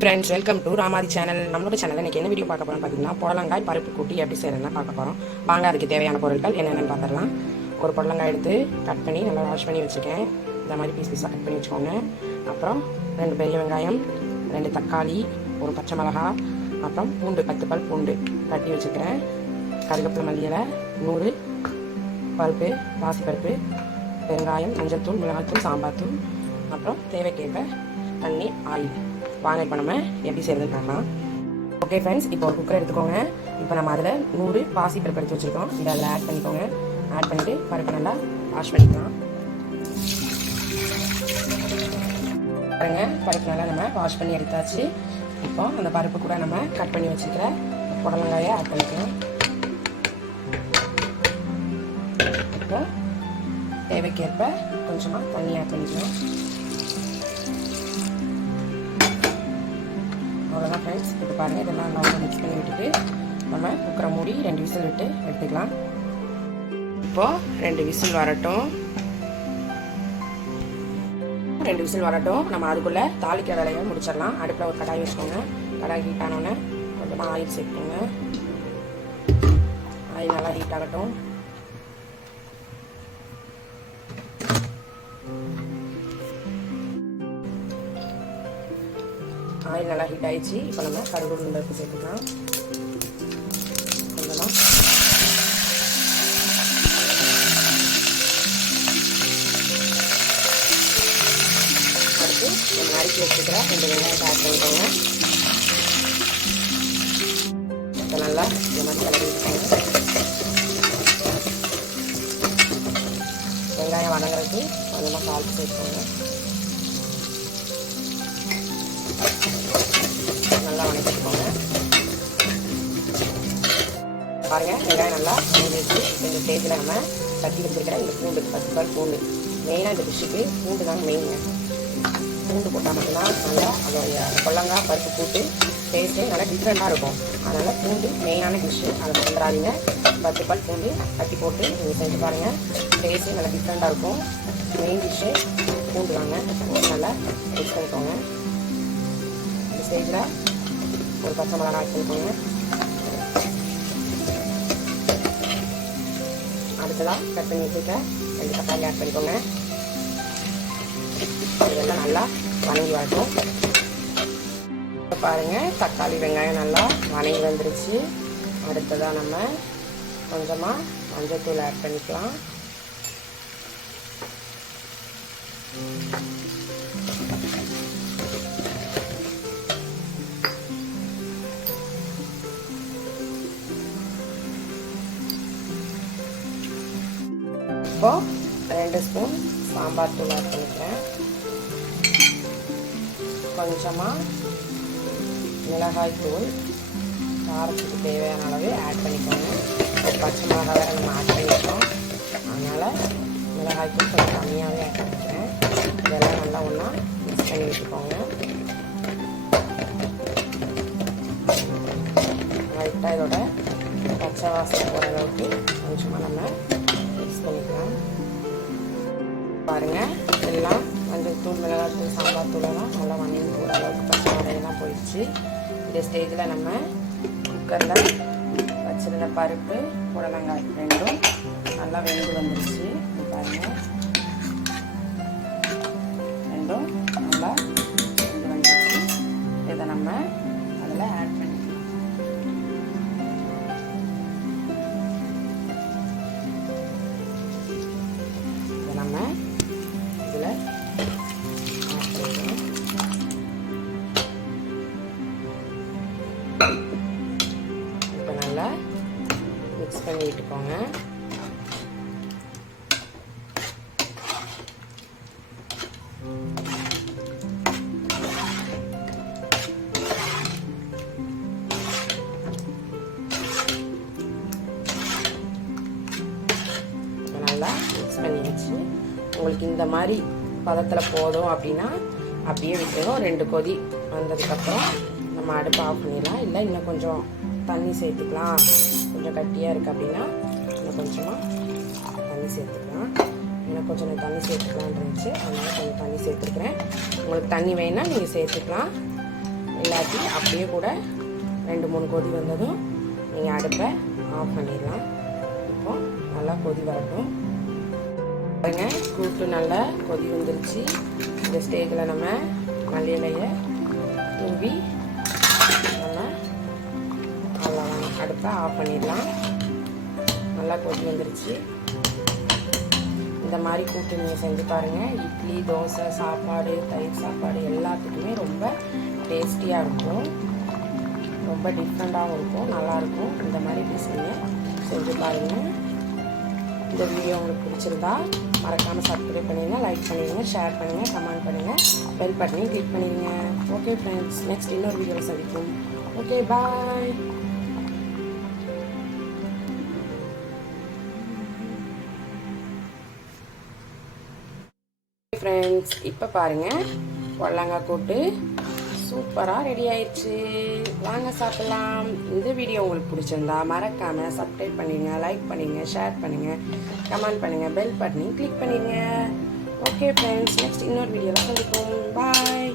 Friends, welcome to Ramathi channel. நம்மளோட சேனலில் இன்றைக்கி என்ன வீடியோ பார்க்க போகிறோம்னு பார்த்தீங்கன்னா, புடலங்காய் பருப்பு கூட்டி எப்படி செய்யறதுன்னு பார்க்க போகிறோம். வாங்க, அதுக்கு தேவையான பொருட்கள் என்னென்னு பார்த்துடலாம். ஒரு புடலங்காய் எடுத்து கட் பண்ணி நல்லா வாஷ் பண்ணி வச்சுருக்கேன். இந்த மாதிரி பீஸாக கட் பண்ணி வச்சுக்கோங்க. அப்புறம் 2 பெரிய வெங்காயம், 2 தக்காளி, ஒரு பச்சை மிளகா, அப்புறம் பூண்டு 10 பல் பூண்டு கட்டி வச்சுக்கிறேன். கருவேப்பிலை, மல்லி இலை, 100 பருப்பு, பாசிப்பருப்பு, வெங்காயம், மஞ்சள் தூள், மிளகாத்தூள், சாம்பார் தூள், அப்புறம் தேவைக்கேற்ப தண்ணி, ஆயில். வாங்க, இப்போ நம்ம எப்படி செய்யறது பார்க்கலாம். ஓகே ஃப்ரெண்ட்ஸ், இப்போ ஒரு குக்கர் எடுத்துக்கோங்க. இப்போ நம்ம அதில் 100 பாசி பருப்பு எடுத்து வச்சுருக்கோம். இதை அதில் ஆட் பண்ணிக்கோங்க. ஆட் பண்ணிவிட்டு பருப்பு நல்லா வாஷ் பண்ணிக்கலாம். பாருங்க, பருப்பு நல்லா நம்ம வாஷ் பண்ணி எடுத்தாச்சு. இப்போ அந்த பருப்பு கூட நம்ம கட் பண்ணி வச்சுருக்கிற புடலங்காயை ஆட் பண்ணிக்கலாம். இப்போ தேவைக்கேற்ப கொஞ்சமாக தண்ணி ஆட் பண்ணிக்கலாம். அவ்வளோதான் ஃப்ரெண்ட்ஸ். இப்போ பாருங்கள், இதெல்லாம் நல்லா மிக்ஸ் பண்ணி விட்டுட்டு நம்ம குக்கரை மூடி 2 விசில் விட்டு எடுத்துக்கலாம். இப்போது 2 விசில் வரட்டும். 2 விசில் வரட்டும். நம்ம அதுக்குள்ளே தாளிக்கிற வேலையை முடிச்சிடலாம். அடுப்பில் ஒரு கடாய் வச்சுக்கோங்க. கடாய் ஹீட் ஆனோடனே கொஞ்சமாக ஆயில் சேர்த்துக்கோங்க. ஆயில் நல்லா ஹீட் ஆகட்டும். ஆயில் நல்லா ஹீட் ஆயிடுச்சு. இப்போ நம்ம கடுகு உளுந்தம்பருப்பு சேர்த்துக்கலாம். கொஞ்சமாக அடுத்து நம்ம நறுக்கி வச்சுக்கிற 2 வெங்காயத்தை ஆட் பண்ணிக்கோங்க. இப்போ நல்லா இந்த மாதிரி கிளறி வச்சுக்கோங்க. வெங்காயம் வதங்குறதுக்கு கொஞ்சமாக சால்ட் சேர்த்துக்கோங்க. நல்லா வதக்கிக்கோங்க. பாருங்கள், வெங்காயம் நல்லா வதங்கிடுச்சு. இந்த ஸ்டேஜில் நம்ம தட்டி வச்சுருக்கிற இந்த பூண்டு 10 பல் பூண்டு, மெயினாக இந்த டிஷ்ஷுக்கு பூண்டு தாங்க மெயினுங்க. பூண்டு போட்டால் மட்டும்தான் நல்லா அதோடைய புடலங்காய் பருப்பு கூட்டு டேஸ்ட்டு நல்லா டிஃப்ரெண்ட்டாக இருக்கும். அதனால் பூண்டு மெயினான டிஷ்ஷு, அதை மறந்துடாதீங்க. 10 பல் பூண்டு தட்டி போட்டு நீங்கள் செஞ்சு பாருங்கள். டேஸ்ட்டு நல்லா டிஃப்ரெண்ட்டாக இருக்கும். மெயின் டிஷ்ஷு பூண்டு தாங்க. நல்லா மிக்ஸ் பண்ணிக்கோங்க. ஸ்டேஜில் ஒரு பச்சை மிளகாய் ஆட் பண்ணிக்கோங்க. அடுத்ததாக கட் பண்ணி வச்சுக்க 2 தக்காளி ஆட் பண்ணிக்கோங்க. இதெல்லாம் நல்லா வதங்கி வரட்டும். இப்போ பாருங்கள், தக்காளி வெங்காயம் நல்லா வதங்கி வந்துருச்சு. அடுத்ததாக நம்ம கொஞ்சமாக மஞ்சள் ஆட் பண்ணிக்கலாம். இப்போ 2 ஸ்பூன் சாம்பார் தூள் ஆட் பண்ணிக்கிறேன். கொஞ்சமாக மிளகாய் தூள், காரத்துக்கு தேவையான அளவு ஆட் பண்ணிக்கோங்க. ஒரு பச்சை மிளகாய் வேறு நம்ம ஆட் பண்ணிக்கிறோம். அதனால் மிளகாய் தூள் கொஞ்சம் கம்மியாகவே ஆட் பண்ணிக்கிறேன். இதெல்லாம் நல்லா ஒன்றா மிக்ஸ் பண்ணி வச்சுக்கோங்க. லைட்டாக இதோட பச்சை வாசனை போகிற அளவுக்கு கொஞ்சமாக நம்ம மிக்ஸ் பண்ணிக்கலாம். பாருங்கள், எல்லாம் மஞ்சள் தூள், மிளகாய் தூள், சாம்பார் தூளெல்லாம் நல்லா வதங்கி போகிற அளவுக்கு பச்சை வாடையெல்லாம் போயிடுச்சு. இந்த ஸ்டேஜில் நம்ம குக்கரில் வச்சுருந்த பருப்பு, புடலங்காய் 2ம் நல்லா வெந்து வந்துருச்சு. பாருங்கள், 2ம் நல்லா வெந்து வந்துருச்சு. இதை நம்ம அதில் ஆட் பண்ணிக்கலாம். நம்ம இதில் இப்போ நல்லா மிக்ஸ் பண்ணி விட்டுக்கோங்க. நல்லா மிக்ஸ் பண்ணியாச்சு. உங்களுக்கு இந்த மாதிரி பதத்தில் போதும் அப்படின்னா அப்படியே விட்டுரும். 2 கொதி வந்ததுக்கப்புறம் நம்ம அடுப்பை ஆஃப் பண்ணிடலாம். இல்லை இன்னும் கொஞ்சம் தண்ணி சேர்த்துக்கலாம், கொஞ்சம் கட்டியாக இருக்குது அப்படின்னா இன்னும் கொஞ்சமாக தண்ணி சேர்த்துக்கலாம். எனக்கு கொஞ்சம் தண்ணி சேர்த்துக்கலான்னு இருந்துச்சு, அதனால் கொஞ்சம் தண்ணி சேர்த்துருக்குறேன். உங்களுக்கு தண்ணி வேணுன்னா நீங்கள் சேர்த்துக்கலாம். இல்லாட்டி அப்படியே கூட 2-3 கொதி வந்ததும் நீங்கள் அடுப்பை ஆஃப் பண்ணிடலாம். இப்போ நல்லா கொதி வரட்டும். பாருங்க, கூட்டு நல்லா கொதி வந்துருச்சு. இந்த ஸ்டேஜில் நம்ம மல்லி இலையை தூவி நம்ம அவ்வளோதான், அடுப்பை ஆஃப் பண்ணிடலாம். நல்லா கொதி வந்துருச்சு. இந்த மாதிரி கூட்டு நீங்கள் செஞ்சு பாருங்கள். இட்லி, தோசை, சாப்பாடு, தயிர் சாப்பாடு எல்லாத்துக்குமே ரொம்ப டேஸ்டியாக இருக்கும். ரொம்ப டிஃப்ரெண்ட்டாகவும் இருக்கும், நல்லாயிருக்கும். இந்த மாதிரி டிஷ் நீங்கள் செஞ்சு பாருங்கள். இந்த வீடியோ உங்களுக்கு பிடிச்சிருந்தா மறக்காமல் சப்ஸ்கிரைப் பண்ணிடுங்க, லைக் பண்ணிடுங்க, ஷேர் பண்ணுங்கள், கமெண்ட் பண்ணுங்கள், பெல் பட்டனையும் கிளிக் பண்ணிடுங்க. ஓகே ஃப்ரெண்ட்ஸ், நெக்ஸ்ட் இன்னொரு வீடியோவில் சந்திப்போம். ஓகே, பாய். ஃப்ரெண்ட்ஸ், இப்போ பாருங்கள், பொடலங்காய் கூட்டு சூப்பராக ரெடி ஆயிடுச்சு. வாங்க சாப்பிடலாம். இந்த வீடியோ உங்களுக்கு பிடிச்சிருந்தா மறக்காமல் சப்ஸ்கிரைப் பண்ணிடுங்க, லைக் பண்ணிடுங்க, ஷேர் பண்ணுங்கள், கமெண்ட் பண்ணுங்கள், பெல் பட்டனையும் கிளிக் பண்ணிடுங்க. ஓகே ஃப்ரெண்ட்ஸ், நெக்ஸ்ட் இன்னொரு வீடியோவில் சந்திப்போம். பாய்.